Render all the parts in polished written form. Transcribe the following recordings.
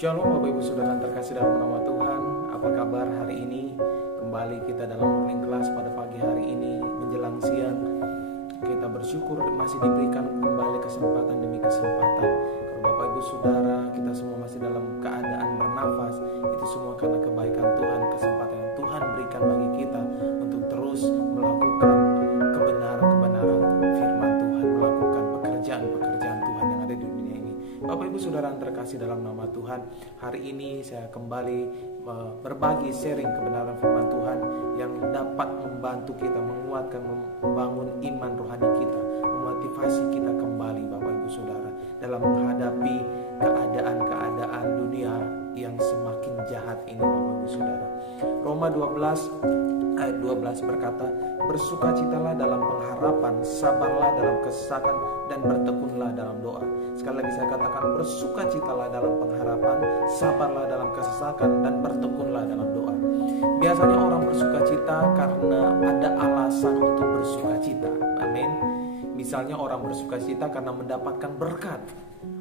Shalom Bapak Ibu Saudara terkasih dalam nama Tuhan. Apa kabar hari ini? Kembali kita dalam morning class pada pagi hari ini menjelang siang. Kita bersyukur masih diberikan kembali kesempatan demi kesempatan. Kalau Bapak Ibu Saudara kita semua masih dalam keadaan bernafas, itu semua karena kebaikan Tuhan, kesempatan yang Tuhan berikan bagi kita untuk terus melakukan kebenaran-kebenaran firman Tuhan, melakukan pekerjaan-pekerjaan Tuhan yang ada di dunia ini. Bapak Ibu Saudara yang terkasih dalam nama Tuhan, hari ini saya kembali berbagi sharing kebenaran firman Tuhan yang dapat membantu kita, menguatkan, membangun iman rohani kita, memotivasi kita kembali Bapak Ibu Saudara dalam menghadapi keadaan-keadaan dunia yang semakin jahat ini Bapak Ibu Saudara. Roma 12 ayat 12 berkata, bersukacitalah dalam pengharapan, sabarlah dalam kesesakan, dan bertekunlah dalam doa. Sekali lagi saya katakan, bersukacitalah dalam pengharapan, sabarlah dalam kesesakan, dan bertekunlah dalam doa. Biasanya orang bersukacita karena ada alasan untuk bersukacita. Amin. Misalnya orang bersukacita karena mendapatkan berkat,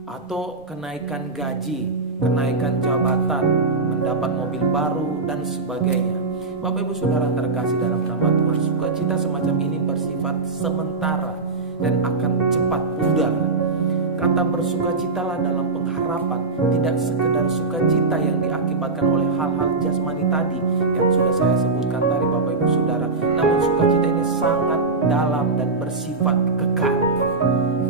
atau kenaikan gaji, kenaikan jabatan, mendapat mobil baru, dan sebagainya. Bapak Ibu Saudara terkasih dalam nama Tuhan, sukacita semacam ini bersifat sementara dan akan cepat pudar. Kata bersukacitalah dalam pengharapan tidak sekedar sukacita yang diakibatkan oleh hal-hal jasmani tadi yang sudah saya sebutkan tadi Bapak Ibu Saudara, namun sukacita ini sangat dalam dan bersifat kekal.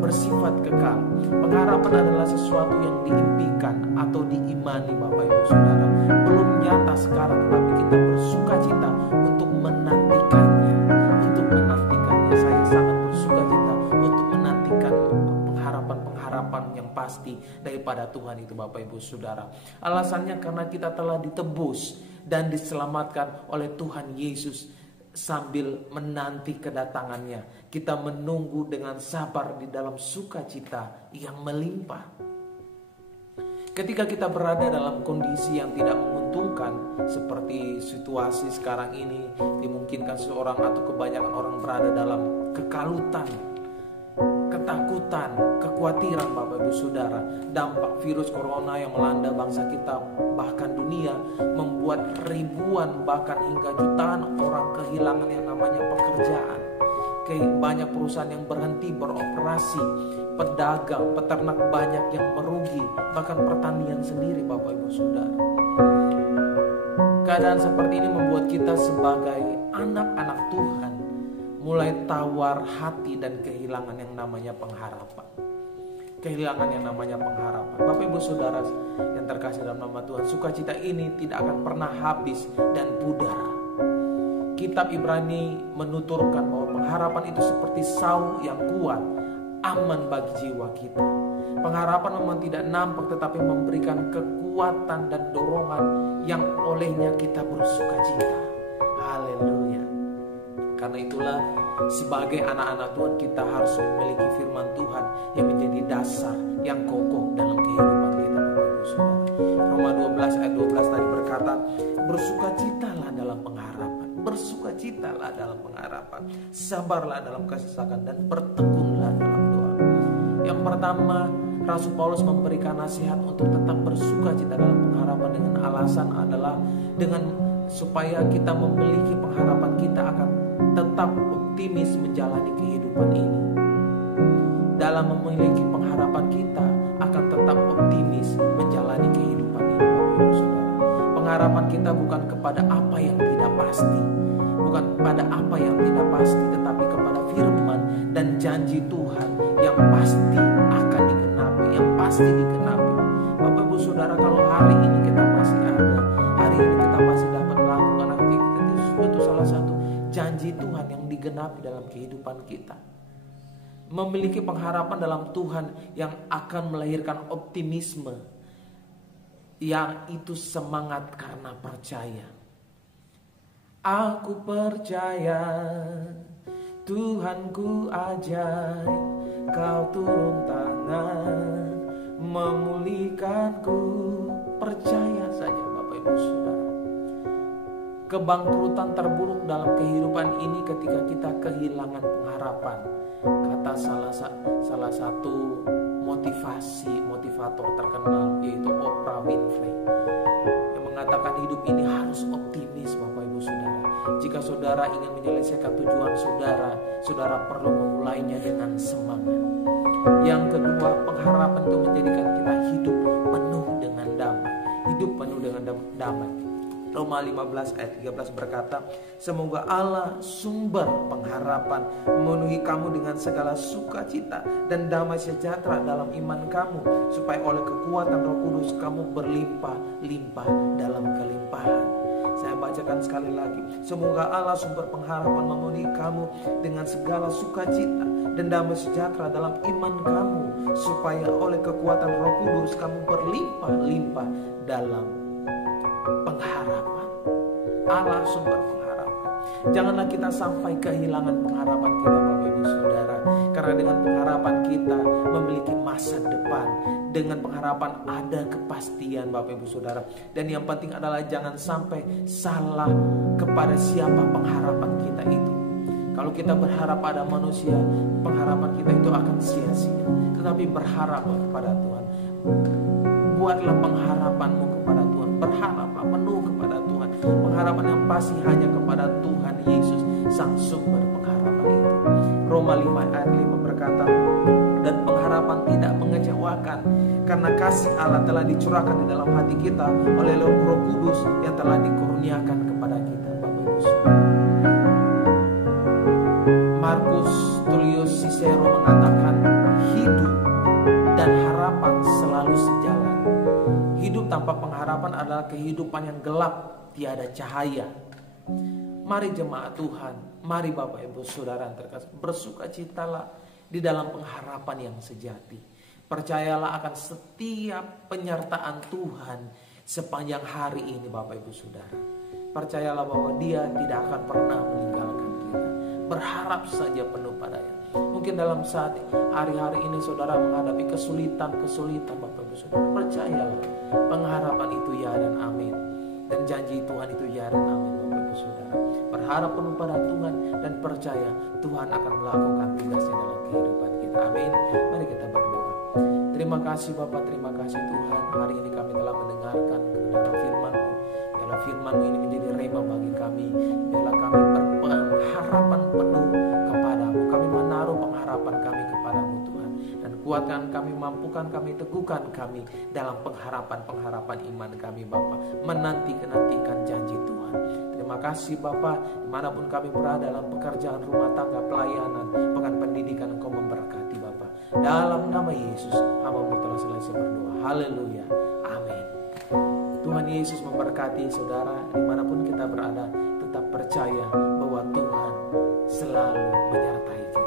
Bersifat kekal. Pengharapan adalah sesuatu yang diimpikan atau diimani Bapak Ibu Saudara. Belum nyata sekarang, tapi kita bersukacita untuk menantikannya. Untuk menantikannya. Saya sangat bersukacita untuk menantikan pengharapan yang pasti daripada Tuhan itu Bapak Ibu Saudara. Alasannya karena kita telah ditebus dan diselamatkan oleh Tuhan Yesus. Sambil menanti kedatangannya, kita menunggu dengan sabar di dalam sukacita yang melimpah. Ketika kita berada dalam kondisi yang tidak menguntungkan, seperti situasi sekarang ini, dimungkinkan seorang atau kebanyakan orang berada dalam kekalutan, ketakutan, kekhawatiran Bapak Ibu Saudara. Dampak virus corona yang melanda bangsa kita bahkan dunia membuat ribuan bahkan hingga jutaan orang kehilangan yang namanya pekerjaan. Banyak perusahaan yang berhenti beroperasi, pedagang, peternak banyak yang merugi, bahkan pertanian sendiri Bapak Ibu Saudara. Keadaan seperti ini membuat kita sebagai anak-anak Tuhan mulai tawar hati dan kehilangan yang namanya pengharapan. Kehilangan yang namanya pengharapan. Bapak Ibu Saudara yang terkasih dalam nama Tuhan, sukacita ini tidak akan pernah habis dan pudar. Kitab Ibrani menuturkan bahwa pengharapan itu seperti sauh yang kuat, aman bagi jiwa kita. Pengharapan memang tidak nampak, tetapi memberikan kekuatan dan dorongan yang olehnya kita bersukacita. Haleluya. Karena itulah sebagai anak-anak Tuhan kita harus memiliki firman Tuhan yang menjadi dasar yang kokoh dalam kehidupan kita Bapak Ibu Saudara. Roma 12 ayat 12 tadi berkata, bersukacitalah dalam pengharapan, bersukacitalah dalam pengharapan, sabarlah dalam kesesakan, dan bertekunlah dalam doa. Yang pertama, Rasul Paulus memberikan nasihat untuk tetap bersukacita dalam pengharapan dengan alasan adalah supaya kita memiliki pengharapan, kita akan tetap optimis menjalani kehidupan ini. Dalam memiliki pengharapan, kita akan tetap optimis menjalani kehidupan ini Bapak Ibu Saudara. Pengharapan kita bukan kepada apa yang tidak pasti, bukan kepada apa yang tidak pasti, tetapi kepada firman dan janji Tuhan yang pasti akan digenapi, yang pasti digenapi. Bapak Ibu Saudara, kalau hari ini kita masih ada, hari ini kita masih dapat melakukan aktivitas, itu salah satu janji Tuhan yang digenapi dalam kehidupan kita. Memiliki pengharapan dalam Tuhan yang akan melahirkan optimisme, yang itu semangat karena percaya. Aku percaya Tuhanku ajaib, Kau turun tangan memulihkanku. Percaya saja Bapak Ibu Saudara. Kebangkrutan terburuk dalam kehidupan ini ketika kita kehilangan pengharapan. Kata salah satu motivator terkenal, yaitu Oprah Winfrey, yang mengatakan hidup ini harus optimis, Bapak Ibu Saudara. Jika saudara ingin menyelesaikan tujuan saudara, saudara perlu memulainya dengan semangat. Yang kedua, pengharapan itu menjadikan kita hidup penuh dengan damai. Hidup penuh dengan damai. Roma 15 ayat 13 berkata, semoga Allah sumber pengharapan memenuhi kamu dengan segala sukacita dan damai sejahtera dalam iman kamu, supaya oleh kekuatan Roh Kudus kamu berlimpah-limpah dalam kelimpahan. Saya bacakan sekali lagi. Semoga Allah sumber pengharapan memenuhi kamu dengan segala sukacita dan damai sejahtera dalam iman kamu, supaya oleh kekuatan Roh Kudus kamu berlimpah-limpah dalam pengharapan. Allah sumber pengharapan. Janganlah kita sampai kehilangan pengharapan kita, Bapak Ibu Saudara. Karena dengan pengharapan kita memiliki masa depan. Dengan pengharapan ada kepastian, Bapak Ibu Saudara. Dan yang penting adalah jangan sampai salah kepada siapa pengharapan kita itu. Kalau kita berharap pada manusia, pengharapan kita itu akan sia-sia. Tetapi berharap kepada Tuhan. Buatlah pengharapanmu kepada Tuhan. Berharaplah penuh kepada Tuhan. Pengharapan yang pasti hanya kepada Tuhan Yesus, sang sumber pengharapan itu. Roma 5 ayat 5 berkata, dan pengharapan tidak mengecewakan, karena kasih Allah telah dicurahkan di dalam hati kita oleh Roh Kudus yang telah dikurniakan kepada kita, Bapak Ibu Saudara. Markus Tullius Cicero mengatakan, hidup dan harapan selalu sejalan. Hidup tanpa pengharapan adalah kehidupan yang gelap, tiada cahaya. Mari jemaat Tuhan, mari Bapak Ibu Saudara yang terkasih, bersukacitalah di dalam pengharapan yang sejati. Percayalah akan setiap penyertaan Tuhan sepanjang hari ini, Bapak Ibu Saudara. Percayalah bahwa Dia tidak akan pernah meninggalkan kita. Berharap saja penuh padanya. Mungkin dalam saat hari-hari ini saudara menghadapi kesulitan Bapak Ibu Saudara, percayalah pengharapan itu ya dan amin, dan janji Tuhan itu ya dan amin, Bapak Ibu Saudara. Berharap penuh pada Tuhan dan percaya Tuhan akan melakukan tugasnya dalam kehidupan kita. Amin. Mari kita berdoa. Terima kasih Bapak, terima kasih Tuhan. Hari ini kami telah mendengarkan kebenaran firman-Mu. Biarlah firman-Mu ini menjadi rema bagi kami. Biarlah kami berpengharapan penuh kepadamu. Kami menaruh pengharapan kami kepadamu Tuhan. Dan kuatkan kami, mampukan kami, teguhkan kami dalam pengharapan iman kami Bapa. Menantikan janji Tuhan. Terima kasih Bapa, dimanapun kami berada dalam pekerjaan rumah tangga, pelayanan, bahkan pendidikan, Engkau memberkati Bapa. Dalam nama Yesus, hamba-Mu telah selesai berdoa. Haleluya. Amin. Tuhan Yesus memberkati saudara dimanapun kita berada. Tetap percaya bahwa Tuhan selalu menyertai kita.